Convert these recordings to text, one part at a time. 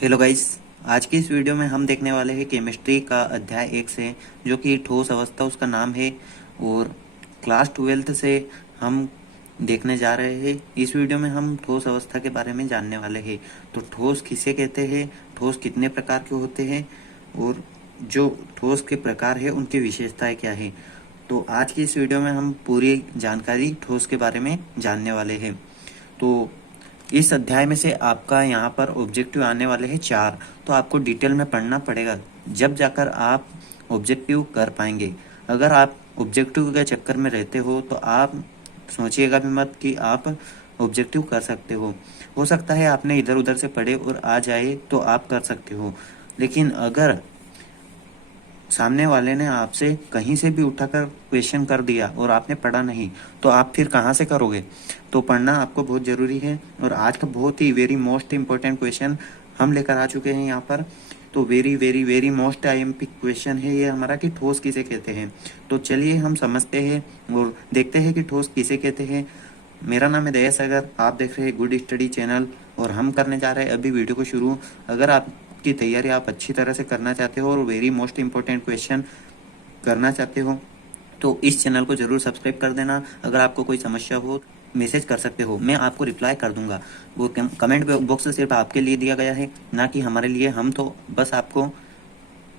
Hello guys. आज की इस वीडियो में हम देखने वाले हैं केमिस्ट्री का अध्याय 1 से, जो कि ठोस अवस्था उसका नाम है। और क्लास 12th से हम देखने जा रहे हैं। इस वीडियो में हम ठोस अवस्था के बारे में जानने वाले हैं। तो ठोस किसे कहते हैं, ठोस कितने प्रकार के होते हैं, और जो ठोस के प्रकार है उनकी विशेषताएं क्या है। तो आज की इस वीडियो में हम पूरी जानकारी ठोस के बारे में जानने वाले हैं। तो इस अध्याय में से आपका यहाँ पर ऑब्जेक्टिव आने वाले हैं 4। तो आपको डिटेल में पढ़ना पड़ेगा, जब जाकर आप ऑब्जेक्टिव कर पाएंगे। अगर आप ऑब्जेक्टिव के चक्कर में रहते हो तो आप सोचिएगा भी मत कि आप ऑब्जेक्टिव कर सकते हो सकता है आपने इधर उधर से पढ़े और आ जाए तो आप कर सकते हो। लेकिन अगर सामने वाले ने आपसे कहीं से भी उठाकर क्वेश्चन कर दिया और आपने पढ़ा नहीं, तो आप फिर कहाँ से करोगे। तो पढ़ना आपको बहुत ज़रूरी है। और आज का बहुत ही वेरी मोस्ट इम्पोर्टेंट क्वेश्चन हम लेकर आ चुके हैं यहाँ पर। तो very very very most IMP question है ये हमारा कि ठोस किसे कहते हैं। तो चलिए हम समझते हैं और देखते हैं कि ठोस किसे कहते हैं। मेरा नाम है दया सागर, आप देख रहे हैं गुड स्टडी चैनल, और हम करने जा रहे हैं अभी वीडियो को शुरू। अगर आपकी तैयारी आप अच्छी तरह से करना चाहते हो और वेरी मोस्ट इम्पोर्टेंट क्वेश्चन करना चाहते हो तो इस चैनल को जरूर सब्सक्राइब कर देना। अगर आपको कोई समस्या हो मैसेज कर सकते हो, मैं आपको रिप्लाई कर दूंगा। वो कमेंट बॉक्स सिर्फ आपके लिए दिया गया है, ना कि हमारे लिए। हम तो बस आपको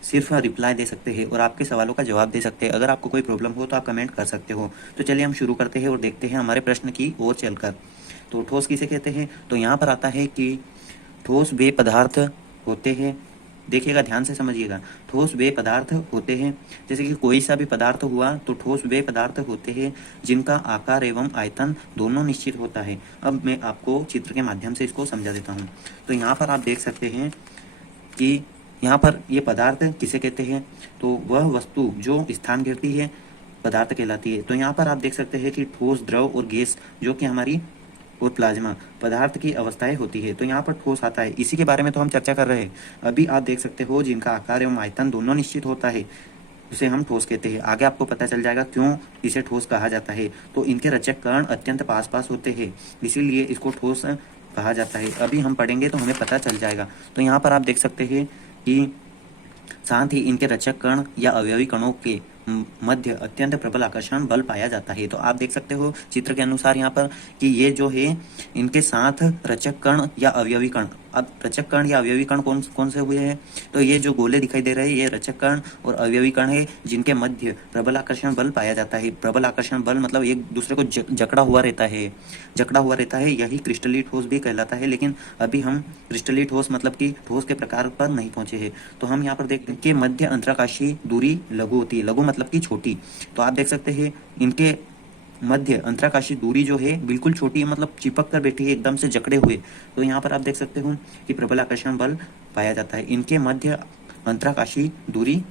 सिर्फ रिप्लाई दे सकते हैं और आपके सवालों का जवाब दे सकते हैं। अगर आपको कोई प्रॉब्लम हो तो आप कमेंट कर सकते हो। तो चलिए हम शुरू करते हैं और देखते हैं हमारे प्रश्न की ओर चलकर। तो ठोस किसे कहते हैं, तो यहाँ पर आता है कि ठोस वे पदार्थ होते हैं। देखिएगा, ध्यान से समझिएगा। ठोस वे पदार्थ होते हैं, जैसे कि कोई सा भी पदार्थ हुआ तो ठोस वे पदार्थ होते हैं जिनका आकार एवं आयतन दोनों निश्चित होता है। अब मैं आपको चित्र के माध्यम से इसको समझा देता हूँ। तो यहाँ पर आप देख सकते हैं कि यहाँ पर ये पदार्थ किसे कहते हैं, तो वह वस्तु जो स्थान घेरती है पदार्थ कहलाती है। तो यहाँ पर आप देख सकते हैं कि ठोस, द्रव और गैस, जो कि हमारी और प्लाज्मा पदार्थ की अवस्थाएं होती है। तो यहाँ पर ठोस आता है, इसी के बारे में तो हम चर्चा कर रहे हैं। अभी आप देख सकते हो जिनका आकार एवं आयतन दोनों निश्चित होता है उसे हम ठोस कहते हैं। आगे आपको पता चल जाएगा क्यों इसे ठोस कहा जाता है। तो इनके रचक कण अत्यंत पास पास होते हैं, इसीलिए इसको ठोस कहा जाता है। अभी हम पढ़ेंगे तो हमें पता चल जाएगा। तो यहाँ पर आप देख सकते हैं कि साथ ही इनके रचक कण या अवयवी कणों के मध्य अत्यंत प्रबल आकर्षण बल पाया जाता है। तो आप देख सकते हो चित्र के अनुसार यहाँ पर कि ये जो है इनके साथ रचक कण या अवयवी कण। अब रचक कण या अवयवी कण कौन कौन से हुए हैं, तो ये जो गोले दिखाई दे रहे हैं ये रचक कण और अवयवी कण है जिनके मध्य प्रबल आकर्षण बल पाया जाता है। प्रबल आकर्षण बल मतलब एक दूसरे को जकड़ा हुआ रहता है, जकड़ा हुआ रहता है। यही क्रिस्टलीय ठोस भी कहलाता है। लेकिन अभी हम क्रिस्टलीय ठोस मतलब कि ठोस के प्रकार पर नहीं पहुंचे हैं। तो हम यहाँ पर देखते हैं कि मध्य अंतराकाशीय दूरी लघु होती है, लघु मतलब कि छोटी। तो आप देख सकते हैं इनके मध्य अंतराकाशीय दूरी जो है बिल्कुल छोटी है, मतलब चिपक कर बैठी है, एकदम से जकड़े हुए। तो यहाँ पर आप देख सकते हो कि प्रबल आकर्षण बल पाया जाता है। इनके मध्य अंतराकाशीय दूरी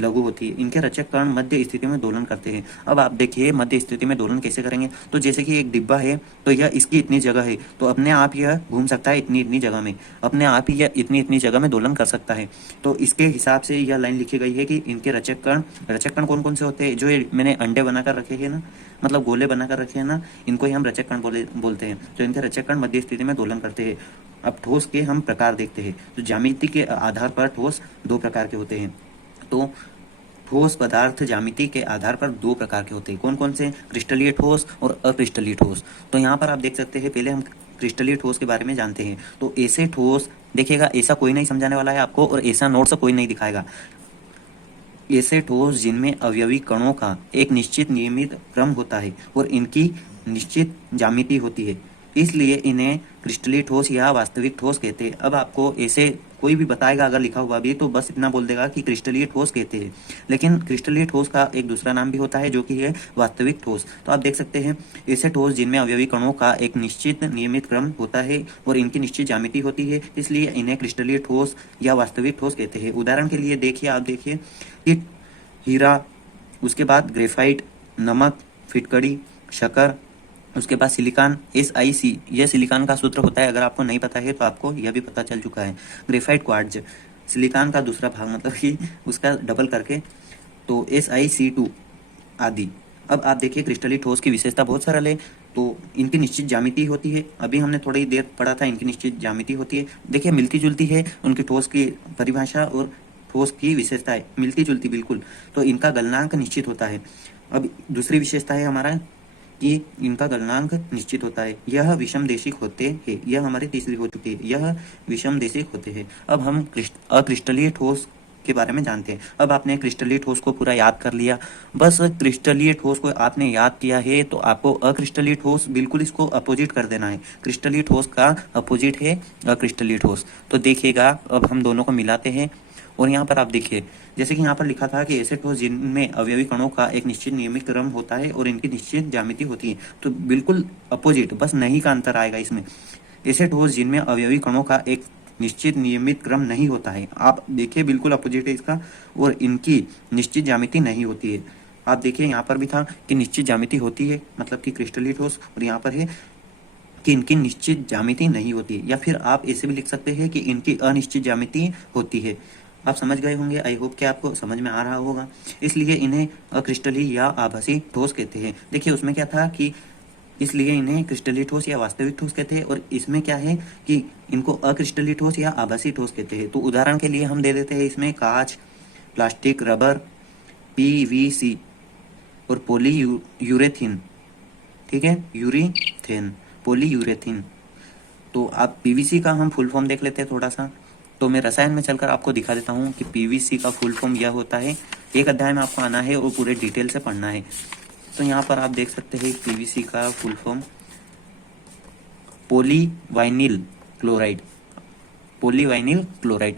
लघु होती है। इनके रचक कण मध्य स्थिति में दोलन करते हैं। अब आप देखिए मध्य स्थिति में दोलन कैसे करेंगे। तो जैसे कि एक डिब्बा है, तो यह इसकी इतनी जगह है, तो अपने आप यह घूम सकता है इतनी इतनी जगह में, अपने आप ही यह इतनी इतनी जगह में दोलन कर सकता है। तो इसके हिसाब से यह लाइन लिखी गई है कि इनके रचक कण कौन कौन से होते हैं। जो मैंने अंडे बनाकर रखे हैं ना, मतलब गोले बनाकर रखे हैं ना, इनको ही हम रचक कण बोलते हैं। तो इनके रचक कण मध्य स्थिति में दोलन करते हैं। अब ठोस के हम प्रकार देखते हैं। तो ज्यामिति के आधार पर ठोस दो प्रकार के होते हैं। तो ठोस पदार्थ ज्यामिति के आधार पर दो प्रकार के होते हैं। कौन कौन से, क्रिस्टलीय ठोस और अक्रिस्टलीय ठोस। तो यहाँ पर आप देख सकते हैं, पहले हम क्रिस्टलीय ठोस के बारे में जानते हैं। तो ऐसे ठोस, देखिएगा ऐसा कोई नहीं समझाने वाला है आपको और ऐसा नोट्स कोई नहीं दिखाएगा। ऐसे ठोस जिनमें अवयवी कणों का एक निश्चित नियमित क्रम होता है और इनकी निश्चित ज्यामिति होती है, इसलिए इन्हें क्रिस्टलीय ठोस या वास्तविक ठोस कहते हैं। अब आपको ऐसे कोई भी बताएगा अगर लिखा हुआ भी, तो बस इतना बोल देगा कि क्रिस्टलीय ठोस कहते हैं। लेकिन क्रिस्टलीय ठोस का एक दूसरा नाम भी होता है जो कि है वास्तविक ठोस। तो आप देख सकते हैं ऐसे ठोस जिनमें अवयवी कणों का एक निश्चित नियमित क्रम होता है और इनकी निश्चित ज्यामिति होती है, इसलिए इन्हें क्रिस्टलीय ठोस या वास्तविक ठोस कहते हैं। उदाहरण के लिए देखिए, आप देखिए कि हीरा, उसके बाद ग्रेफाइट, नमक, फिटकड़ी, शक्कर, उसके बाद सिलिकॉन, SiC, यह सिलिकॉन का सूत्र होता है। अगर आपको नहीं पता है तो आपको यह भी पता चल चुका है। ग्रेफाइट क्वार्ट्ज, सिलिकॉन का दूसरा भाग, मतलब कि उसका डबल करके, तो SiC2 आदि। अब आप देखिए क्रिस्टलीय ठोस की विशेषता बहुत सरल है। तो इनकी निश्चित ज्यामिति होती है। अभी हमने थोड़ी देर पढ़ा था इनकी निश्चित ज्यामिति होती है। देखिए मिलती जुलती है उनकी ठोस की परिभाषा और ठोस की विशेषताएं मिलती जुलती बिल्कुल। तो इनका गलनांक निश्चित होता है। अब दूसरी विशेषता है हमारा कि इनका गलनांक निश्चित होता है। यह विषम देशिक होते हैं। यह हमारी तीसरी हो चुकी है, यह विषम देशिक होते हैं। अब हम अक्रिस्टलीय ठोस के बारे में जानते हैं। अब आपने क्रिस्टलीय ठोस को पूरा याद कर लिया। बस क्रिस्टलीय ठोस को आपने याद किया है तो आपको अक्रिस्टलीय ठोस बिल्कुल इसको अपोजिट कर देना है। क्रिस्टलीय ठोस का अपोजिट है अक्रिस्टलीय ठोस। तो देखिएगा अब हम दोनों को मिलाते हैं और यहाँ पर आप देखिए जैसे कि यहाँ पर लिखा था कि ऐसे ठोस जिनमें अवयवी कणों का एक निश्चित नियमित क्रम होता है और इनकी निश्चित ज्यामिति होती है। तो बिल्कुल अपोजिट, बस नहीं का अंतर आएगा इसमें। ऐसे ठोस जिनमें अवयवी कणों का एक निश्चित नियमित क्रम नहीं होता है, आप देखिए बिल्कुल अपोजिट है इसका, और इनकी निश्चित ज्यामिति नहीं होती है। आप देखिए यहाँ पर भी था कि निश्चित ज्यामिति होती है, मतलब कि क्रिस्टलीय ठोस, और यहाँ पर है कि इनकी निश्चित ज्यामिति नहीं होती है। या फिर आप ऐसे भी लिख सकते हैं कि इनकी अनिश्चित ज्यामिति होती है। आप समझ गए होंगे, आई होप कि आपको समझ में आ रहा होगा। इसलिए इन्हें अक्रिस्टलीय या आभासी ठोस कहते हैं। देखिए उसमें क्या था कि इसलिए इन्हें क्रिस्टलीय ठोस या वास्तविक ठोस कहते हैं, और इसमें क्या है कि इनको अक्रिस्टलीय ठोस या आभासी ठोस कहते हैं। तो उदाहरण के लिए हम दे देते हैं इसमें कांच, प्लास्टिक, रबर, पीवीसी और यूरेथीन। ठीक है, यूरेथीन, पॉलीयूरेथीन। तो आप पीवीसी का हम फुल फॉर्म देख लेते हैं थोड़ा सा। तो मैं रसायन में चलकर आपको दिखा देता हूँ कि पीवीसी का फुल फॉर्म यह होता है। एक अध्याय में आपको आना है और पूरे डिटेल से पढ़ना है। तो यहाँ पर आप देख सकते हैं पीवीसी का फुल फॉर्म पॉलीवाइनिल क्लोराइड। पॉलीवाइनिल क्लोराइड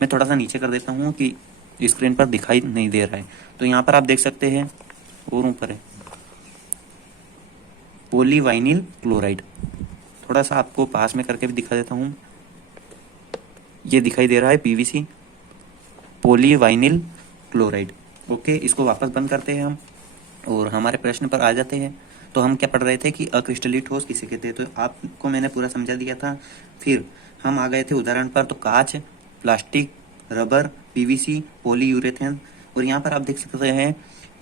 मैं थोड़ा सा नीचे कर देता हूँ कि स्क्रीन पर दिखाई नहीं दे रहा है। तो यहाँ पर आप देख सकते हैं, और ऊपर है पॉलीवाइनिल क्लोराइड। थोड़ा सा आपको पास में करके भी दिखा देता हूँ, ये दिखाई दे रहा है पीवीसी, पॉलीवाइनिल क्लोराइड। ओके, इसको वापस बंद करते हैं हम और हमारे प्रश्न पर आ जाते हैं। तो हम क्या पढ़ रहे थे कि अक्रिस्टलीय ठोस किसे कहते हैं, तो आपको मैंने पूरा समझा दिया था। फिर हम आ गए थे उदाहरण पर। तो कांच, प्लास्टिक, रबर, पीवीसी, पॉलीयूरेथेन। और यहाँ पर आप देख सकते हैं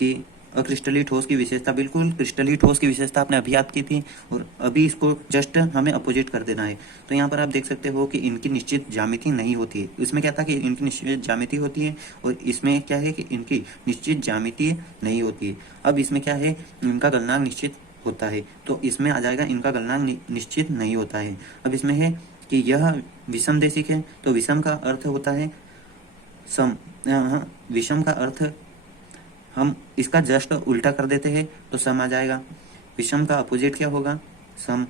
कि अक्रिस्टलीय ठोस की विशेषता, बिल्कुल क्रिस्टलीय ठोस की विशेषता आपने अभी याद की थी, और अभी इसको जस्ट हमें अपोजिट कर देना है। तो यहाँ पर आप देख सकते हो कि इनकी निश्चित ज्यामिति नहीं होती है। इसमें क्या था कि इनकी निश्चित ज्यामिति होती है, और इसमें क्या है कि इनकी निश्चित ज्यामिति नहीं होती है। अब इसमें क्या है, इनका गलनांक निश्चित होता है। तो इसमें आ जाएगा इनका गलनांक निश्चित नहीं होता है। अब इसमें है कि यह विषम देशिक है। तो विषम का अर्थ होता है सम। विषम का अर्थ हम इसका जस्ट उल्टा कर देते हैं तो सम आ जाएगा। विषम का अपोजिट क्या होगा, सम।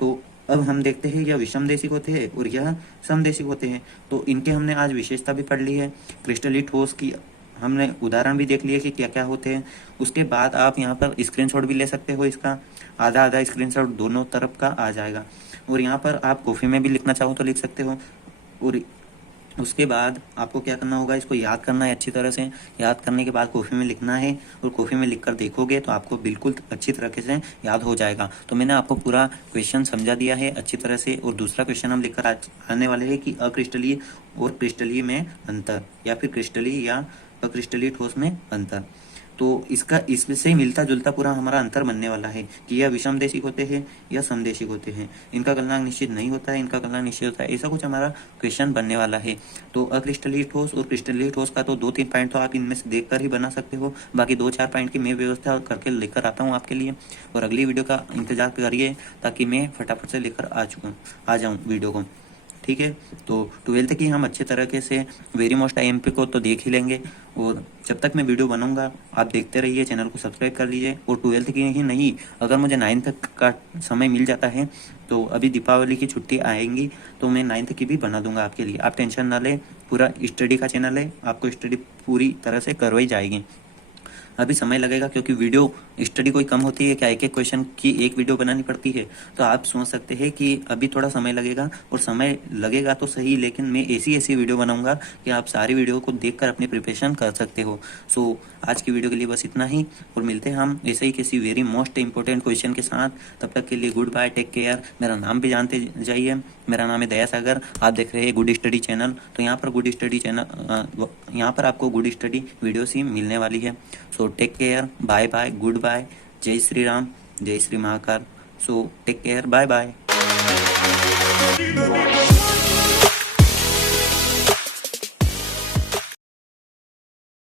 तो अब हम देखते हैं यह विषम देशिक होते हैं और यह समदेशिक होते हैं। तो इनके हमने आज विशेषता भी पढ़ ली है। क्रिस्टलीय ठोस की हमने उदाहरण भी देख लिए कि क्या क्या होते हैं। उसके बाद आप यहाँ पर स्क्रीनशॉट भी ले सकते हो, इसका आधा आधा स्क्रीनशॉट दोनों तरफ का आ जाएगा। और यहाँ पर आप कॉफी में भी लिखना चाहो तो लिख सकते हो। और उसके बाद आपको क्या करना होगा, इसको याद करना है अच्छी तरह से। याद करने के बाद कॉफी में लिखना है, और कॉफी में लिखकर देखोगे तो आपको बिल्कुल अच्छी तरीके से याद हो जाएगा। तो मैंने आपको पूरा क्वेश्चन समझा दिया है अच्छी तरह से। और दूसरा क्वेश्चन हम लिखकर आने वाले हैं कि अक्रिस्टलीय और क्रिस्टलीय में अंतर, या फिर क्रिस्टलीय या अक्रिस्टलीय ठोस में अंतर। तो इसका इससे मिलता जुलता पूरा हमारा अंतर बनने वाला है कि यह विषम देशिक होते हैं या समदेशिक होते हैं, इनका गलनांक निश्चित नहीं होता है, इनका गलनांक निश्चित होता है। ऐसा कुछ हमारा क्वेश्चन बनने वाला है। तो अक्रिस्टलीय ठोस और क्रिस्टलीय ठोस का तो 2-3 पॉइंट तो आप इनमें से देखकर ही बना सकते हो। बाकी 2-4 पॉइंट की मैं व्यवस्था करके लेकर आता हूँ आपके लिए। और अगली वीडियो का इंतजार करिए ताकि मैं फटाफट से लेकर आ जाऊँ वीडियो को। ठीक है, तो 12th की हम अच्छे तरीके से वेरी मोस्ट IMP को तो देख ही लेंगे। और जब तक मैं वीडियो बनाऊंगा आप देखते रहिए, चैनल को सब्सक्राइब कर लीजिए। और 12th की ही नहीं, अगर मुझे 9th का समय मिल जाता है तो अभी दीपावली की छुट्टी आएंगी तो मैं 9th की भी बना दूंगा आपके लिए। आप टेंशन ना लें, पूरा स्टडी का चैनल है, आपको स्टडी पूरी तरह से करवाई जाएगी। अभी समय लगेगा क्योंकि वीडियो स्टडी कोई कम होती है क्या, एक एक क्वेश्चन की एक वीडियो बनानी पड़ती है। तो आप सोच सकते हैं कि अभी थोड़ा समय लगेगा, और समय लगेगा तो सही, लेकिन मैं ऐसी वीडियो बनाऊंगा कि आप सारी वीडियो को देखकर अपनी प्रिपरेशन कर सकते हो। सो आज की वीडियो के लिए बस इतना ही, और मिलते हैं हम ऐसे ही किसी वेरी मोस्ट इंपॉर्टेंट क्वेश्चन के साथ। तब तक के लिए गुड बाय, टेक केयर। मेरा नाम भी जानते जाइए, मेरा नाम है दया सागर। आप देख रहे हैं गुड स्टडी चैनल। तो यहाँ पर गुड स्टडी चैनल, यहाँ पर आपको गुड स्टडी वीडियोस ही मिलने वाली है। So take care, bye bye, goodbye, जय श्री राम, जय Shri Mahakal. So take care, bye bye.